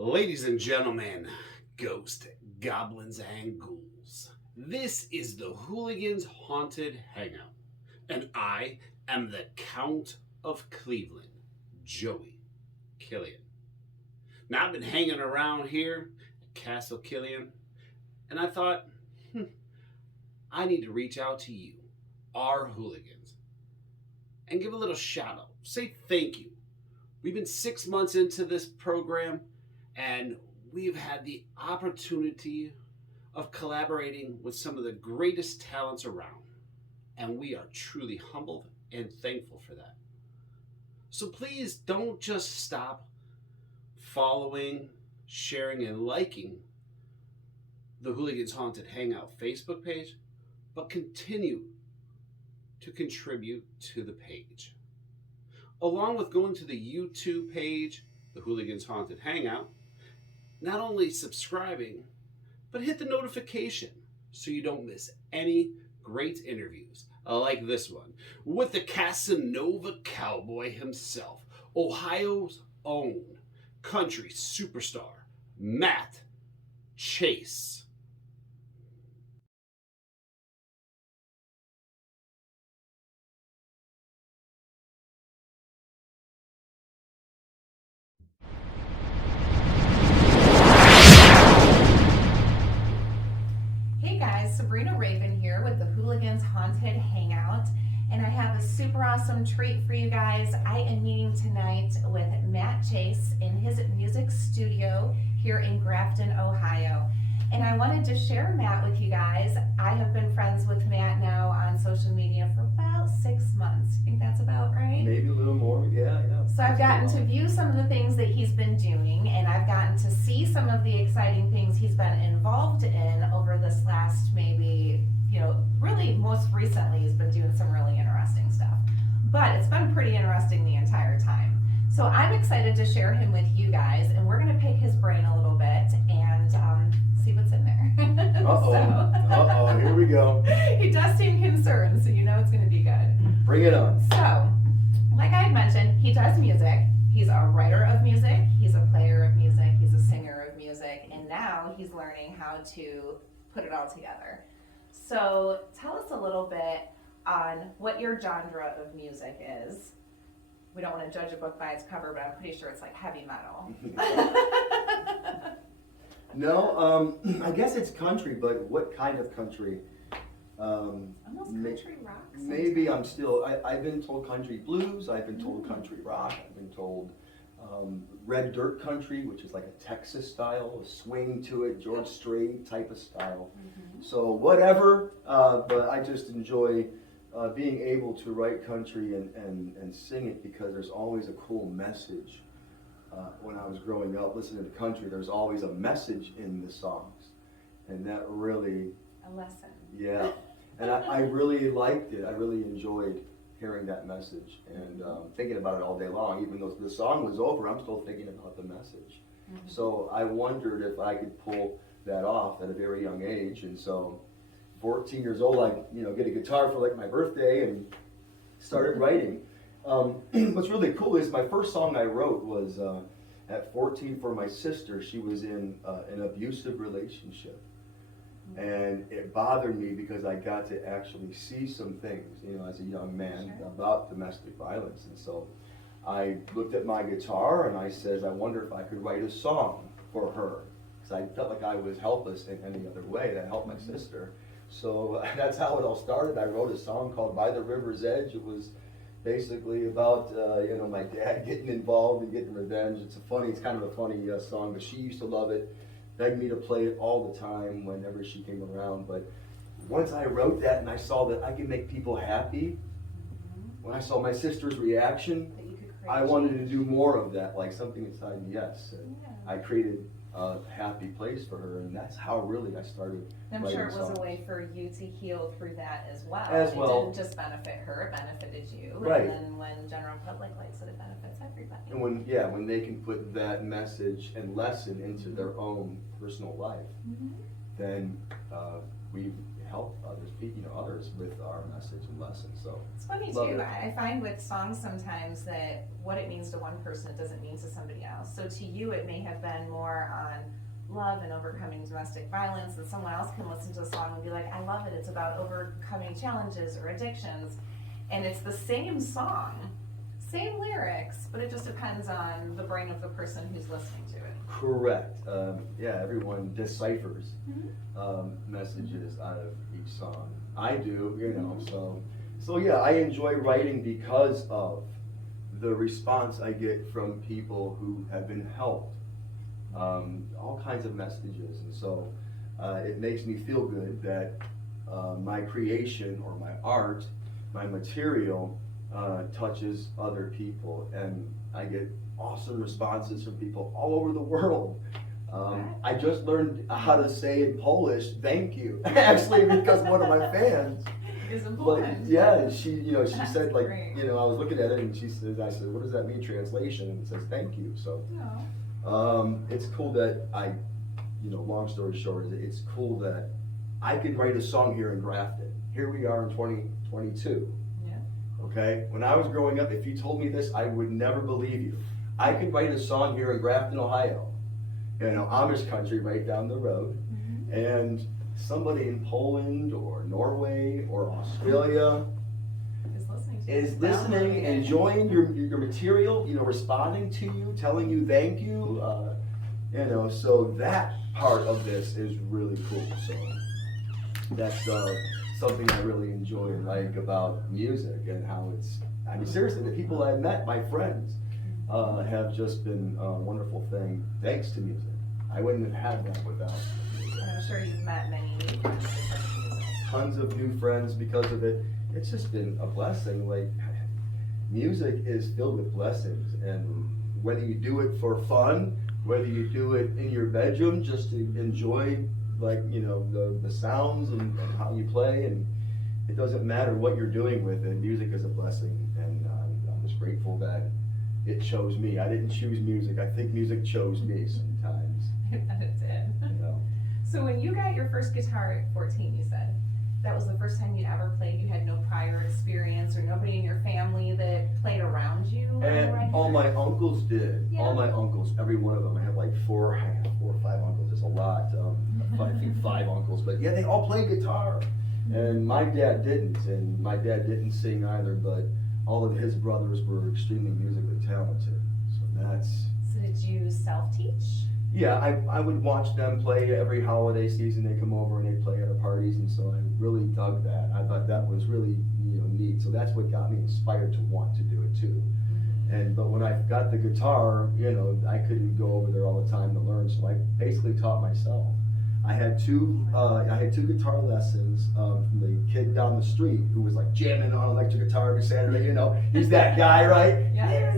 Ladies and gentlemen, ghosts, goblins, and ghouls, this is the Hooliganz Haunted Hangout, and I am the Count of Cleveland, Joey Killian. Now, I've been hanging around here at Castle Killian, and I thought, I need to reach out to you, our hooligans, and give a little shout out. Say thank you. We've been 6 months into this program, and we've had the opportunity of collaborating with some of the greatest talents around. And we are truly humbled and thankful for that. So please don't just stop following, sharing, and liking the Hooliganz Haunted Hangout Facebook page, but continue to contribute to the page. Along with going to the YouTube page, the Hooliganz Haunted Hangout, not only subscribing, but hit the notification so you don't miss any great interviews like this one with the Casanova Cowboy himself, Ohio's own country superstar, Matt Chase. Hey guys, Sabrina Raven here with the Hooliganz Haunted Hangout, and I have a super awesome treat for you guys. I am meeting tonight with Matt Chase in his music studio here in Grafton, Ohio. And I wanted to share Matt with you guys. I have been friends with Matt now on social media for about 6 months. I think that's about right? Maybe a little more, yeah. So I've gotten to view some of the things that he's been doing, and I've gotten to see some of the exciting things he's been involved in over this last maybe, really most recently he's been doing some really interesting stuff. But it's been pretty interesting the entire time. So I'm excited to share him with you guys, and we're going to pick his brain a little bit and see what's in there. Uh-oh, here we go. He does seem concerned, so you know it's going to be good. Bring it on. So, like I had mentioned, he does music. He's a writer of music, he's a player of music, he's a singer of music, and now he's learning how to put it all together. So tell us a little bit on what your genre of music is. We don't want to judge a book by its cover, but I'm pretty sure it's like heavy metal. No, I guess it's country, but what kind of country? Almost country rock. Maybe I've been told country blues, I've been told country rock, I've been told red dirt country, which is like a Texas style, a swing to it, George Strait type of style. So whatever, but I just enjoy being able to write country and sing it because there's always a cool message. When I was growing up listening to country, there's always a message in the songs, and that really... A lesson. Yeah, and I really liked it. I really enjoyed hearing that message and thinking about it all day long. Even though the song was over, I'm still thinking about the message. So I wondered if I could pull that off at a very young age, and so 14 years old, I get a guitar for like my birthday and started writing. What's really cool is my first song I wrote was at 14 for my sister. She was in an abusive relationship. And it bothered me because I got to actually see some things, as a young man about domestic violence. And so I looked at my guitar and I said, I wonder if I could write a song for her. Because I felt like I was helpless in any other way to help my sister. So that's how it all started. I wrote a song called By the River's Edge. It was basically about, my dad getting involved and getting revenge. It's kind of a funny song, but she used to love it. Begged me to play it all the time whenever she came around. But once I wrote that and I saw that I could make people happy, when I saw my sister's reaction, I wanted to do more of that, like something inside me, yes. And I created a happy place for her, and that's how really I started. I'm sure it was songs. a way for you to heal through that as well. It didn't just benefit her, it benefited you. Right. And then when general public likes it, it benefits everybody. And when they can put that message and lesson into their own personal life, then we help others, others with our message and lessons. So It's funny love too, it. I find with songs sometimes that what it means to one person, it doesn't mean to somebody else. So to you, it may have been more on love and overcoming domestic violence, and someone else can listen to a song and be like, I love it, it's about overcoming challenges or addictions. And it's the same song, same lyrics, but it just depends on the brain of the person who's listening to it. Correct. Yeah, everyone deciphers messages out of each song. I do, so yeah, I enjoy writing because of the response I get from people who have been helped. All kinds of messages, and so it makes me feel good that my creation or my art, my material, touches other people, and I get awesome responses from people all over the world. I just learned how to say in Polish, thank you, actually, because one of my fans. Is But important. yeah, she said, like, great. I was looking at it and I said, what does that mean, translation? And it says, thank you. So it's cool that long story short, it's cool that I could write a song here in Grafton. Here we are in 2022. Yeah. Okay? When I was growing up, if you told me this, I would never believe you. I could write a song here in Grafton, Ohio. Amish country right down the road. Mm-hmm. And somebody in Poland or Norway or Australia is listening, enjoying your material, responding to you, telling you thank you, so that part of this is really cool. So that's something I really enjoy and like about music, and how seriously, the people I've met, my friends, have just been a wonderful thing thanks to music. I wouldn't have had that without music. And I'm sure you've met many new friends because of music. Tons of new friends because of it. It's just been a blessing. Like, music is filled with blessings, and whether you do it for fun, whether you do it in your bedroom just to enjoy, the sounds and how you play, and it doesn't matter what you're doing with it. Music is a blessing, and I'm just grateful that it chose me. I didn't choose music. I think music chose me sometimes. I bet it did. So when you got your first guitar at 14, you said, that was the first time you'd ever played? You had no prior experience or nobody in your family that played around you? And all my uncles did. Yeah. All my uncles, every one of them. I have like four or five uncles. It's a lot. I think 5 uncles. But yeah, they all played guitar. And my dad didn't. And my dad didn't sing either, but all of his brothers were extremely musically talented. So did you self-teach? Yeah, I would watch them play every holiday season. They come over and they play at our parties, and so I really dug that. I thought that was really neat. So that's what got me inspired to want to do it too. But when I got the guitar, I couldn't go over there all the time to learn, so I basically taught myself. I had two guitar lessons from the kid down the street who was like jamming on electric guitar every Saturday. He's that guy, right? Yeah.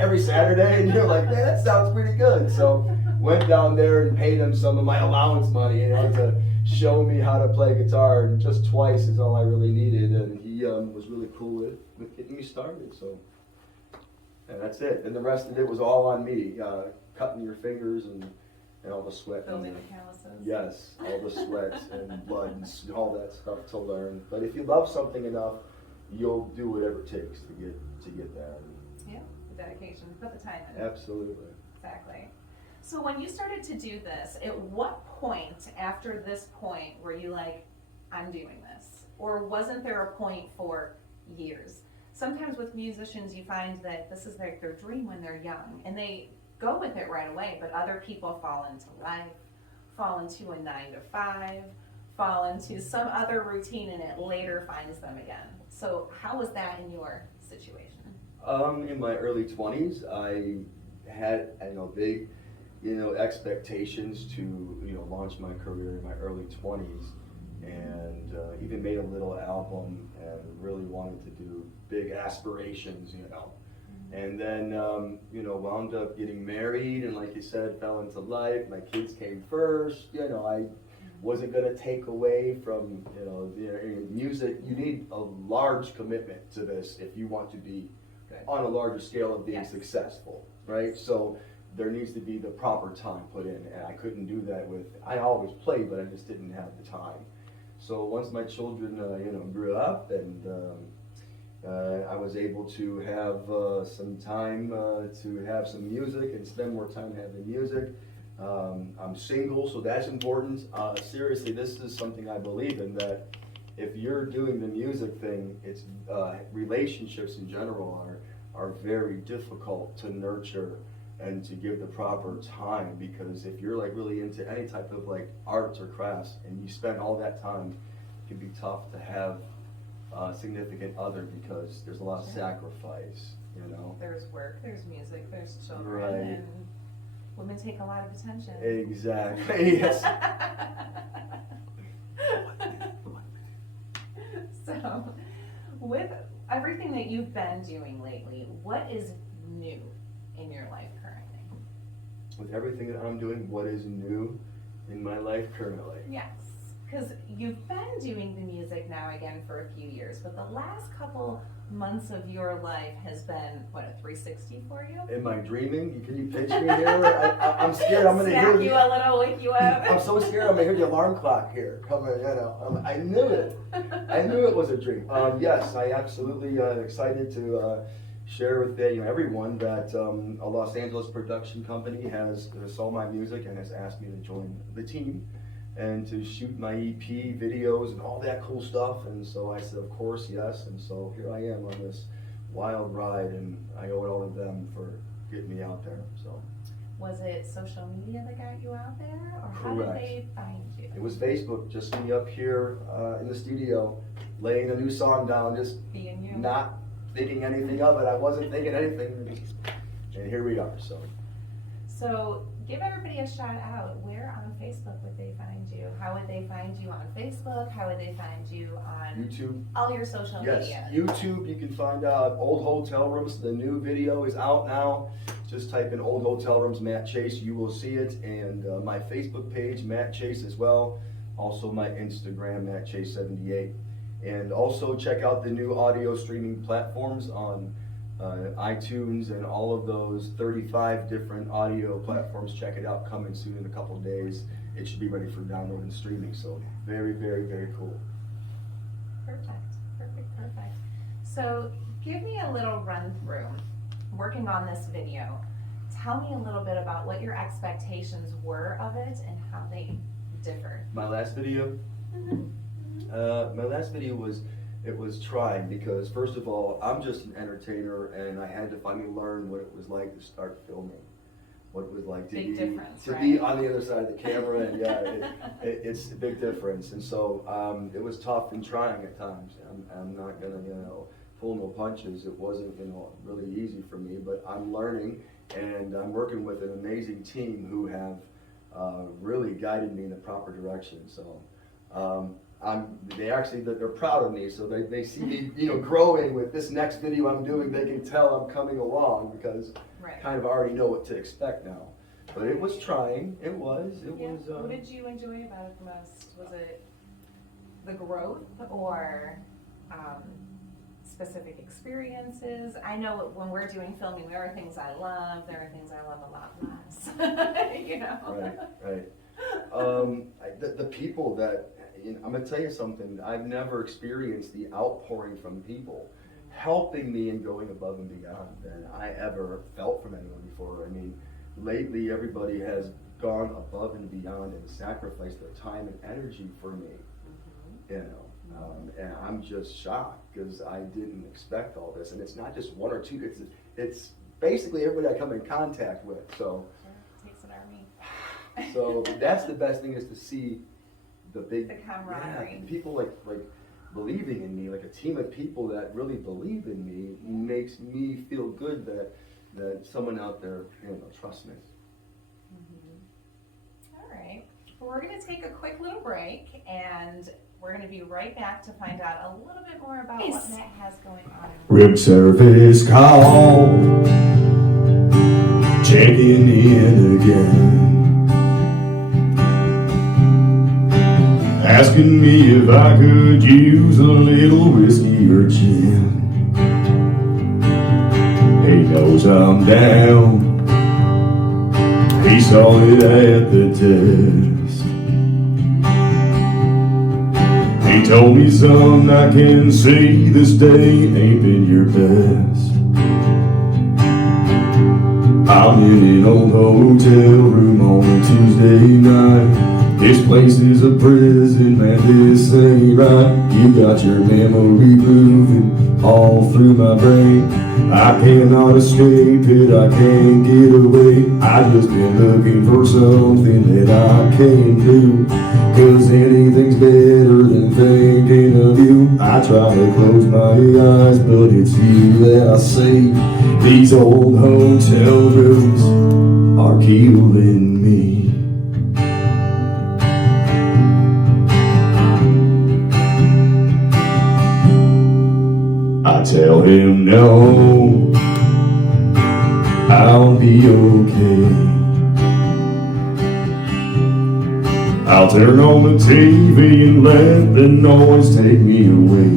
Every Saturday, and you're like, man, that sounds pretty good. So went down there and paid him some of my allowance money, to show me how to play guitar. And just twice is all I really needed, and he was really cool with getting me started. So, and that's it. And the rest of it was all on me, cutting your fingers and all the sweat. Building the calluses. Yes, all the sweat and blood and all that stuff to learn. But if you love something enough, you'll do whatever it takes to get there. Yeah, the dedication, put the time in. Absolutely. Exactly. So when you started to do this, at what point after this point were you like, I'm doing this? Or wasn't there a point for years? Sometimes with musicians you find that this is like their dream when they're young, and they go with it right away, but other people fall into life, fall into a 9-to-5, fall into some other routine, and it later finds them again. So how was that in your situation? In my early 20s, I had big expectations to launch my career in my early 20s, and even made a little album and really wanted to do big aspirations, and then wound up getting married, and like you said, fell into life. My kids came first. I wasn't going to take away from music. You need a large commitment to this if you want to be on a larger scale of being successful, right? So there needs to be the proper time put in, and I couldn't do that I always played, but I just didn't have the time. So once my children, grew up and I was able to have some time to have some music and spend more time having music. I'm single, so that's important. Seriously, this is something I believe in, that if you're doing the music thing, it's relationships in general are very difficult to nurture and to give the proper time, because if you're like really into any type of like arts or crafts and you spend all that time, it can be tough to have a significant other, because there's a lot of sacrifice, There's work, there's music, there's children, Right. and women take a lot of attention. Exactly. Yes. So, with everything that you've been doing lately, what is new in your life currently? With everything that I'm doing, what is new in my life currently? Yes, because you've been doing the music now again for a few years, but the last couple months of your life has been, what, a 360 for you? Am I dreaming? Can you pitch me here? I'm scared. I'm gonna Smack hear you a little, wake you up. I'm so scared. I'm gonna hear the alarm clock here coming. I knew it. I knew it was a dream. Yes, I absolutely excited to share with everyone that a Los Angeles production company has saw my music and has asked me to join the team and to shoot my EP videos and all that cool stuff. And so I said, of course, yes. And so here I am on this wild ride, and I owe it all to them for getting me out there. So. Was it social media that got you out there, or how did Correct. they find you? It was Facebook, just me up here in the studio, laying a new song down, just Being you. not thinking anything of it. I wasn't thinking anything, and here we are. So give everybody a shout out. Where on Facebook would they find you? How would they find you on Facebook? How would they find you on YouTube. all your social Yes, media? YouTube. You can find Old Hotel Rooms. The new video is out now. Just type in Old Hotel Rooms Matt Chase. You will see it. And my Facebook page, Matt Chase, as well. Also my Instagram, Matt Chase 78. And also check out the new audio streaming platforms on iTunes and all of those 35 different audio platforms. Check it out, coming soon in a couple of days. It should be ready for download and streaming. So very, very, very cool. Perfect. So give me a little run through. Working on this video, tell me a little bit about what your expectations were of it and how they differed. My last video? My last video was trying, because first of all, I'm just an entertainer, and I had to finally learn what it was like to start filming. What it was like to be on the other side of the camera, and it's a big difference. And so it was tough and trying at times. I'm not gonna pull no punches. It wasn't really easy for me, but I'm learning, and I'm working with an amazing team who have really guided me in the proper direction. So they're proud of me, so they see me growing with this next video I'm doing. They can tell I'm coming along, because I kind of already know what to expect now. But it was trying. It was. What did you enjoy about it the most? Was it the growth, or specific experiences? I know when we're doing filming, there are things I love. There are things I love a lot less. Right. The people that I'm gonna tell you something. I've never experienced the outpouring from people helping me and going above and beyond than I ever felt from anyone before. I mean, lately everybody has gone above and beyond and sacrificed their time and energy for me. And I'm just shocked, because I didn't expect all this. And it's not just one or two. It's basically everybody I come in contact with. So. Sure. Takes an army. So that's the best thing, is to see the camaraderie. People like believing in me, like a team of people that really believe in me, makes me feel good that someone out there trusts me. All right. Well, we're going to take a quick little break, and we're going to be right back to find out a little bit more about what Matt has going on. Room service call, checking in again, asking me if I could use a little whiskey or gin. He knows I'm down, he saw it at the test. He told me, son, I can see this day ain't been your best. I'm in an old hotel room on a Tuesday night. This place is a prison, man, this ain't right. You got your memory moving all through my brain. I cannot escape it, I can't get away. I just been looking for something that I can do, 'cause anything's better than thinking of you. I try to close my eyes, but it's you that I see. These old hotel rooms are killing me. I tell him no, I'll be okay. I'll turn on the TV and let the noise take me away.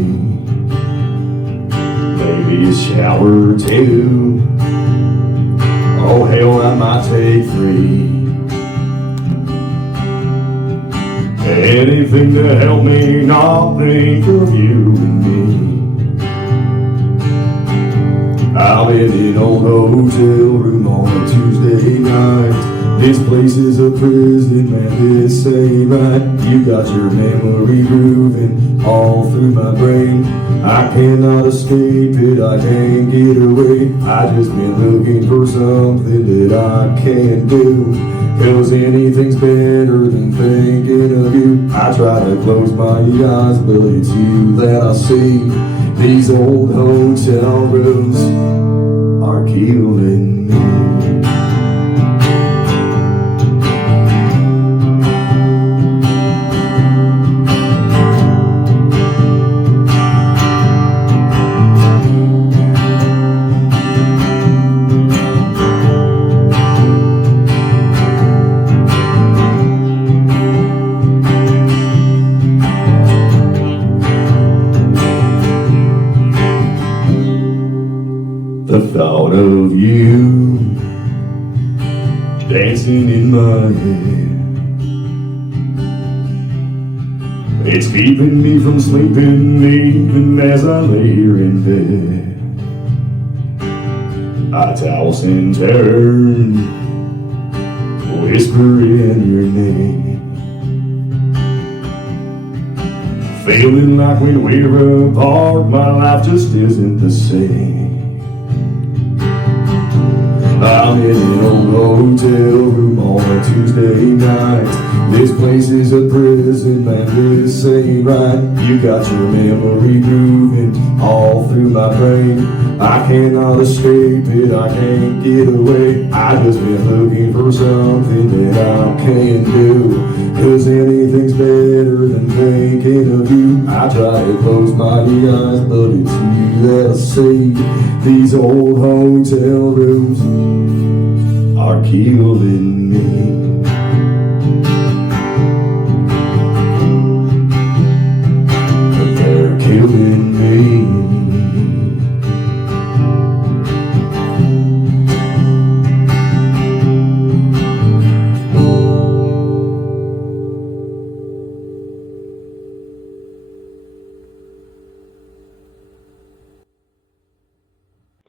Maybe a shower or two. Oh hell, I might take 3. Anything to help me not think of you and me. I'm in an old hotel room on a Tuesday night. This place is a prison, man, this ain't right. You got your memory grooving all through my brain. I cannot escape it, I can't get away. I just been looking for something that I can do, 'cause anything's better than thinking of you. I try to close my eyes, but it's you that I see. These old hotel rooms are killing me. The thought of you dancing in my head, it's keeping me from sleeping even as I lay here in bed. I toss and turn, whispering your name, feeling like when we're apart my life just isn't the same. I'm in an old hotel room on a Tuesday night. This place is a prison, man, this ain't right. You got your memory grooving all through my brain. I cannot escape it, I can't get away. I just been looking for something that I can do, 'cause anything's better than thinking of you. I try to close my eyes, but it's you that I see. These old hotel rooms are killing me. They're killing me.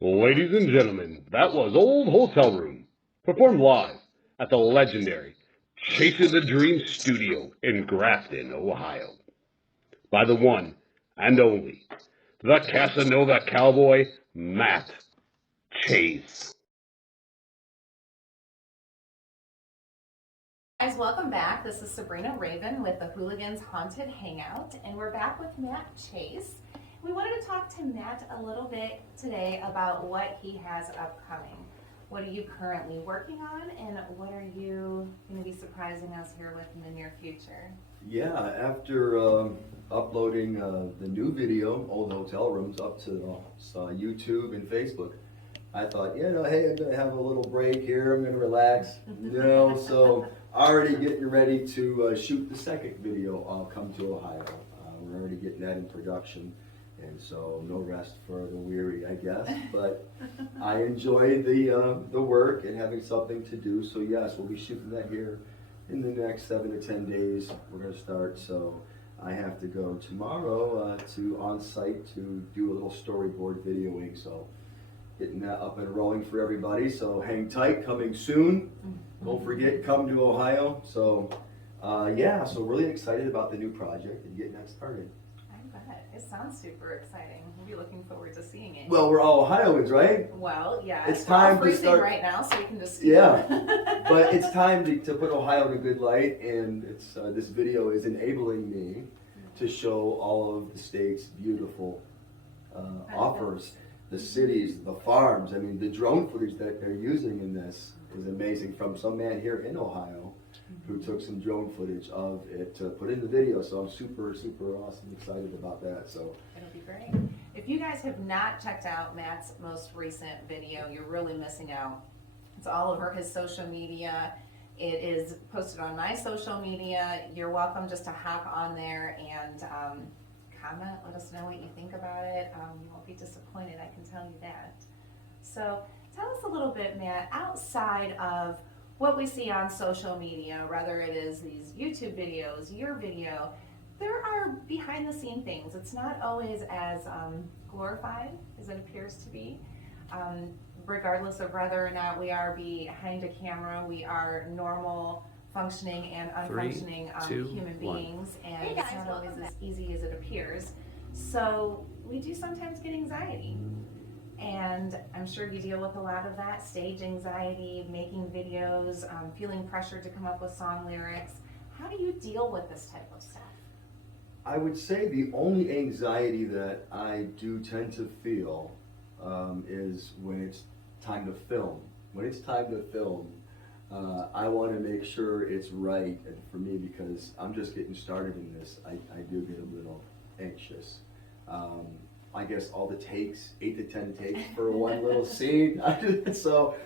Ladies and gentlemen, that was Old Hotel Room, performed live at the legendary Chasing the Dream Studio in Grafton, Ohio, by the one and only, the Casanova Cowboy, Matt Chase. Guys, welcome back. This is Sabrina Raven with the Hooliganz Hangout, and we're back with Matt Chase. We wanted to talk to Matt a little bit today about what he has upcoming. What are you currently working on, and what are you going to be surprising us here with in the near future? Yeah, after uploading the new video, Old Hotel Rooms, up to YouTube and Facebook, I thought, hey, I'm gonna have a little break here, I'm gonna relax, so already getting ready to shoot the second video, I'll Come to Ohio. We're already getting that in production, and so no rest for the weary, I guess, but I enjoy the work and having something to do, so yes, we'll be shooting that here in the next 7 to 10 days. We're gonna start, so I have to go tomorrow to on site to do a little storyboard videoing. So getting that up and rolling for everybody. So hang tight, coming soon. Don't forget, come to Ohio. So yeah, so really excited about the new project and getting that started. I bet. It sounds super exciting. We'll be looking forward to seeing it. Well, we're all Ohioans, right? Well, yeah. It's time to freezing start right now, so we can just Yeah, but it's time to put Ohio in a good light, and it's this video is enabling me to show all of the state's beautiful offers, the cities, the farms. I mean, the drone footage that they're using in this is amazing from some man here in Ohio who took some drone footage of it to put in the video. So I'm super, super awesome, excited about that. So it'll be great. If you guys have not checked out Matt's most recent video, you're really missing out. It's all over his social media. It is posted on my social media. You're welcome just to hop on there and comment. Let us know what you think about it. You won't be disappointed, I can tell you that. So tell us a little bit, Matt, outside of what we see on social media, whether it is these YouTube videos, your video, there are behind the scene things. It's not always as glorified as it appears to be. Regardless of whether or not we are behind a camera, we are normal, functioning and unfunctioning human beings, and hey guys, it's not always as easy as it appears. So we do sometimes get anxiety, and I'm sure you deal with a lot of that, stage anxiety, making videos, feeling pressure to come up with song lyrics. How do you deal with this type of stuff? I would say the only anxiety that I do tend to feel is when it's time to film. When it's time to film, I want to make sure it's right, and for me, because I'm just getting started in this, I do get a little anxious. I guess all the takes, 8 to 10 takes for one little scene. So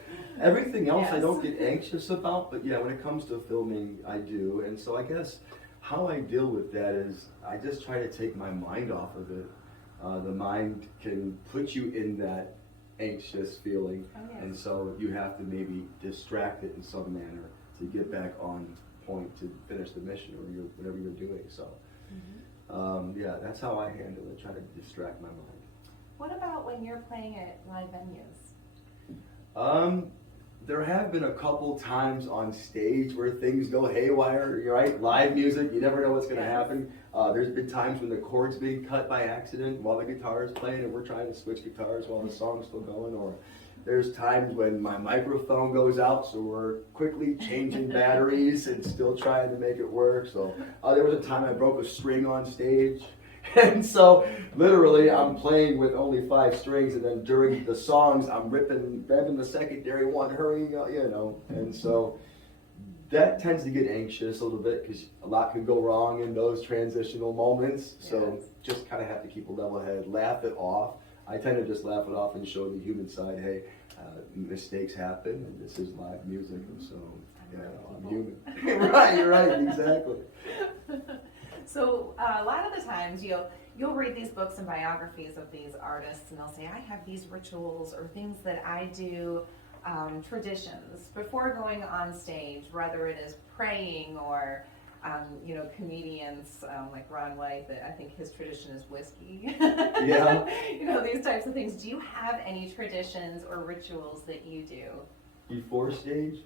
everything else I don't get anxious about, but yeah, when it comes to filming, I do. And so I guess how I deal with that is I just try to take my mind off of it. The mind can put you in that anxious feeling, and so you have to maybe distract it in some manner to get back on point to finish the mission or whatever you're doing. So yeah, that's how I handle it, try to distract my mind. What about when you're playing at live venues? There have been a couple times on stage where things go haywire, right? Live music, you never know what's going to happen. There's been times when the chord's being cut by accident while the guitar is playing and we're trying to switch guitars while the song's still going, or there's times when my microphone goes out, so we're quickly changing batteries and still trying to make it work. So there was a time I broke a string on stage. And so literally I'm playing with only 5 strings, and then during the songs I'm grabbing the secondary one, hurrying up, you know. And so that tends to get anxious a little bit because a lot can go wrong in those transitional moments. So just kind of have to keep a level head, laugh it off. I tend to just laugh it off and show the human side, hey, mistakes happen and this is live music, and so I'm human. Right, exactly. So a lot of the times you'll read these books and biographies of these artists, and they'll say, I have these rituals or things that I do, traditions before going on stage, whether it is praying or comedians like Ron White, that I think his tradition is whiskey. Yeah. These types of things. Do you have any traditions or rituals that you do? Before stage?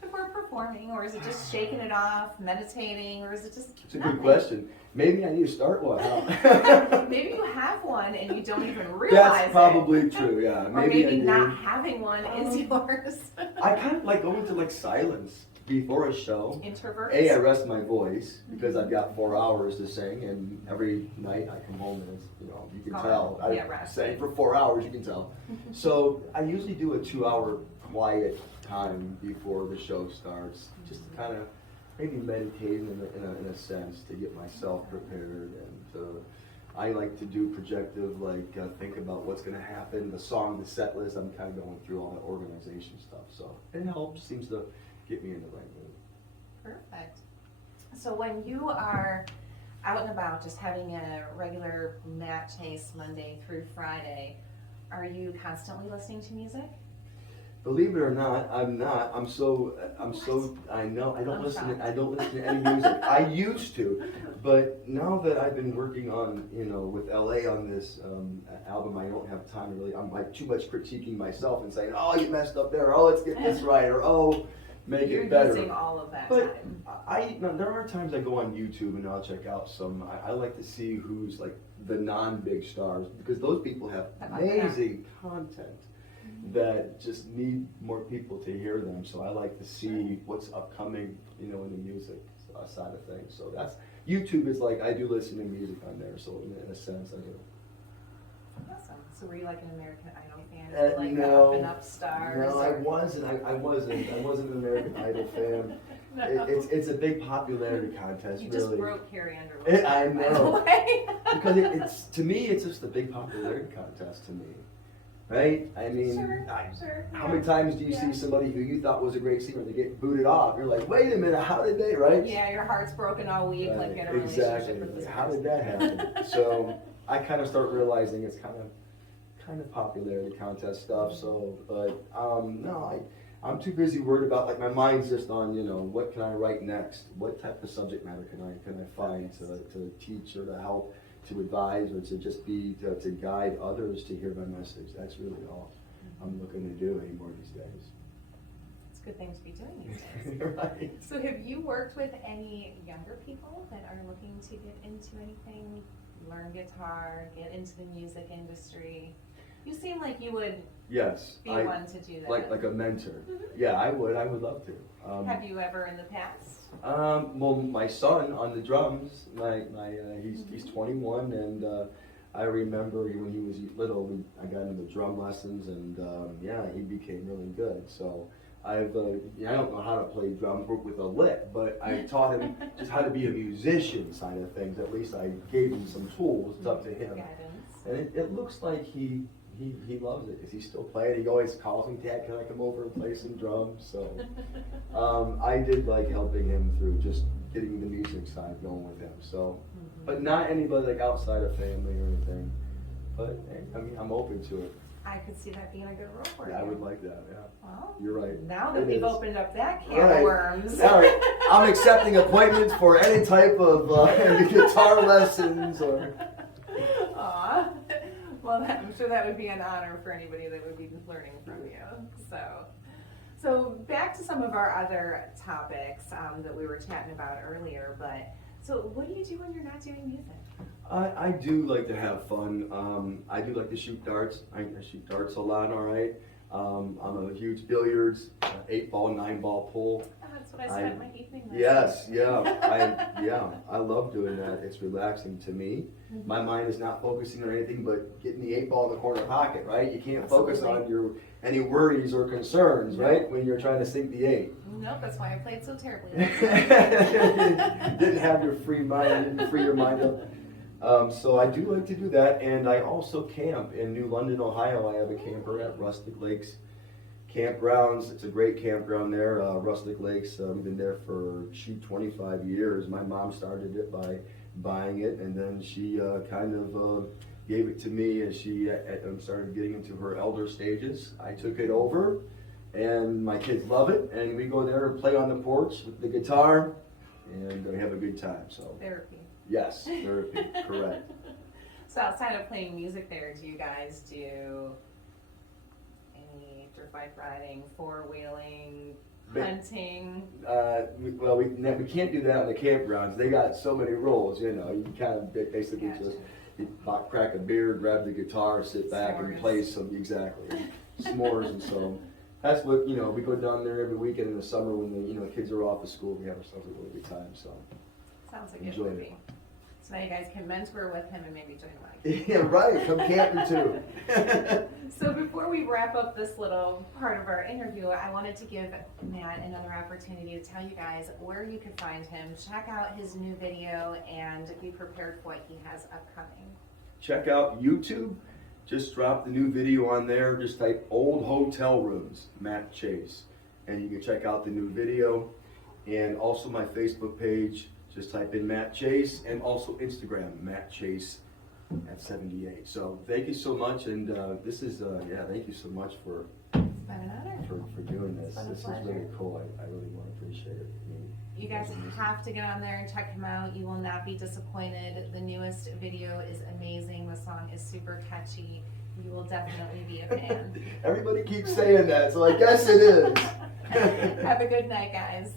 Before performing, or is it just shaking it off, meditating, or is it just It's a good question. Maybe I need to start one, huh? Maybe you have one and you don't even realize That's probably true, yeah. Or maybe not having one is yours. I kind of like going to silence before a show. Introvert. I rest my voice because I've got 4 hours to sing, and every night I come home and it's, you can tell. I sang for 4 hours, you can tell. So I usually do a 2-hour quiet time before the show starts, just to kind of maybe meditate in a sense to get myself prepared. And I like to do projective, think about what's going to happen, the song, the set list. I'm kind of going through all the organization stuff, so it helps, seems to get me in the right mood. Perfect. So when you are out and about, just having a regular Matt Chase Monday through Friday, are you constantly listening to music? Believe it or not, I'm not. I know, I don't listen to any music. I used to, but now that I've been working on, with LA on this album, I don't have time to really, I'm like too much critiquing myself and saying, oh, you messed up there, oh, let's get this right, or oh, make You're it better. using all of that But time. there are times I go on YouTube and I'll check out some, I like to see who's like the non-big stars, because those people have amazing content that just need more people to hear them. So I like to see what's upcoming, in the music side of things. So that's, YouTube is like, I do listen to music on there, so in a sense I do. Awesome. So were you like an American Idol fan? Like No, up and up stars? No, I wasn't an American Idol fan. No. It's a big popularity contest, You really. just broke Carrie Underwood. I by the know. way. Because it's, to me, it's just a big popularity contest to me. Right? I mean, Sure. how many times do you see somebody who you thought was a great singer, they get booted off? You're like, wait a minute, how did they, right? Yeah, your heart's broken all week, Right, like in a exactly. relationship with this How person. did that happen? So I kind of start realizing it's kind of popularity contest stuff. So, but no, I'm too busy worried about, like, my mind's just on, what can I write next? What type of subject matter can I find to teach or to help, to advise, or to just be to guide others to hear my message? That's really all I'm looking to do anymore these days. It's a good thing to be doing these days. Right. So have you worked with any younger people that are looking to get into anything, learn guitar, get into the music industry? You seem like you would Yes. be one to do that. Like a mentor. Yeah, I would love to. Have you ever in the past? Well, my son on the drums, he's 21, and I remember when he was little, I got him the drum lessons, and he became really good. So I don't know how to play drums with a lick, but I taught him just how to be a musician side of things. At least I gave him some tools. It's up to him. Guidance. And it looks like he loves it, because he's still playing. He always calls me, Dad, can I come over and play some drums? So I did like helping him through just getting the music side going with him. So, but not anybody like outside of family or anything. But I mean, I'm open to it. I could see that being a good role for you. Yeah, I would like that. Yeah, Well, you're right. now that It we've is. opened up that can Right. of worms. All right, I'm accepting appointments for any type of guitar lessons or. Aw. Well, I'm sure that would be an honor for anybody that would be learning from you. So back to some of our other topics that we were chatting about earlier. But so, what do you do when you're not doing music? I do like to have fun. I do like to shoot darts. I shoot darts a lot. All right. I'm a huge billiards, 8-ball, 9-ball pool. Oh, that's what I spent my evening last Yes, night. I love doing that. It's relaxing to me. My mind is not focusing on anything but getting the 8-ball in the corner pocket, right? You can't focus on any worries or concerns, right? When you're trying to sink the 8. Nope, that's why I played so terribly. Didn't have your free mind, didn't free your mind up. So I do like to do that, and I also camp in New London, Ohio. I have a camper at Rustic Lakes Campgrounds. It's a great campground there, Rustic Lakes. We've been there for 25 years. My mom started it by buying it, and then she kind of gave it to me as she started getting into her elder stages. I took it over, and my kids love it, and we go there and play on the porch with the guitar, and we have a good time. So Therapy. yes, therapy, correct. So outside of playing music there, do you guys do any dirt bike riding, four-wheeling, hunting? We can't do that on the campgrounds. They got so many rules, you kind of basically Gotcha. just crack a beer, grab the guitar, sit back and S'mores. play s'mores. And so that's what, we go down there every weekend in the summer when the kids are off of school. We have ourselves a really good time. So Sounds like Enjoy it would it. be. So now you guys can mentor with him and maybe join Mike. yeah, right. Come camping too. So before we wrap up this little part of our interview, I wanted to give Matt another opportunity to tell you guys where you can find him, check out his new video, and be prepared for what he has upcoming. Check out YouTube. Just drop the new video on there. Just type "old hotel rooms" Matt Chase, and you can check out the new video. And also my Facebook page. Just type in Matt Chase, and also Instagram Matt Chase at 78. So thank you so much, and this is thank you so much for been an honor. for doing this. It's been a This is pleasure. really cool. I really want to appreciate it. You guys have to get on there and check him out. You will not be disappointed. The newest video is amazing. The song is super catchy. You will definitely be a fan. Everybody keeps saying that, so I guess it is. Have a good night, guys.